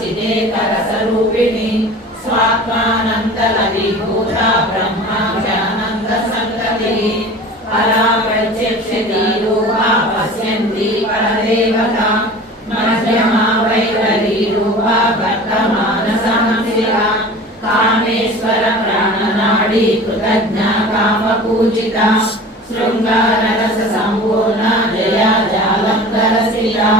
चिदेकरसरूपिणी स्वात्मानन्दलविभूता ब्रह्माख्यानन्दसन्ततिः परा प्रत्यक्षिती रूपा पश्यन्ती परदेवता मध्यमा वैखरी रूपा वर्तमानसंशिरा कामेश्वर प्राणनाडी कृतज्ञा कामपूजिता शृंगाररस संपूर्णा जया जालंधरशिला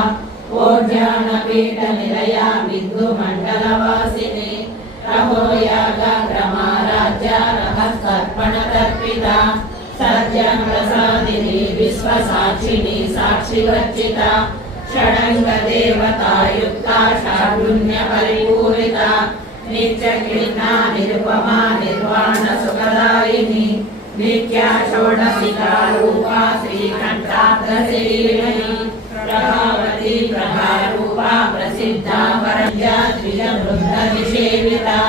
ओढ्यानपीठ निलया बिन्दुमण्डलवासिनी रहोयागाग्रमाराज्य रहस्कर्पणतर्पिता सत्यं प्रसादिनी विश्वसाक्षिणी साक्षिवर्जिता षडङ्गदेवतायुक्ता षाढुण्यपरिपूरिता नित्यकृष्णा निरुपमा निर्वाणसुखदायिनी नित्या षोडशिका रूपा श्रीकण्ठाग्रसेविनी प्रभावती प्रभारूपा प्रसिद्धा वरजा द्विजवृद्धनिषेविता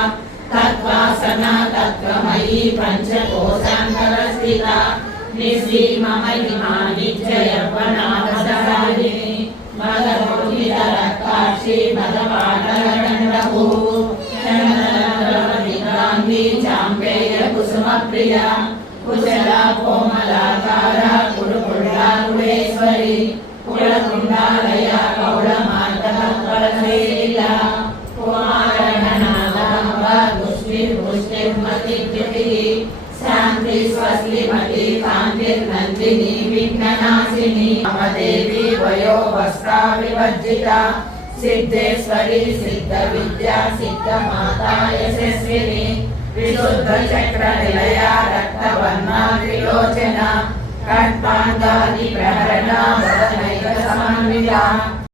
तत्त्वासना तत्त्वमयी पञ्चकोशान्तरस्थिता निःसीममहिमा नित्ययौवनावसरायिनी मदरोहितरक्ताक्षी मदपाटलदण्डभूः चन्दनद्रवनिकाङ्गी चाम्पेयकुसुमप्रिया कुशला कोमलाकारा कुरुकुण्डाकुलेश्वरी कुलकुण्डालया कौलमार्दवपरशैला कुमारगणादाम्बा दुष्टिर्पुष्टिर्मतिद्युतिः शान्ति स्वस्तिमती कान्तिर्नन्दिनी विघ्ननाशिनी ममदेवी वयोवस्था विवर्जिता सिद्धेश्वरी सिद्धविद्या सिद्धमाता यशस्विनी विशुद्धचक्रनिलया रक्तवर्णा त्रिलोचना खड्गाङ्गादिप्रहरणा वदनैकसमन्विता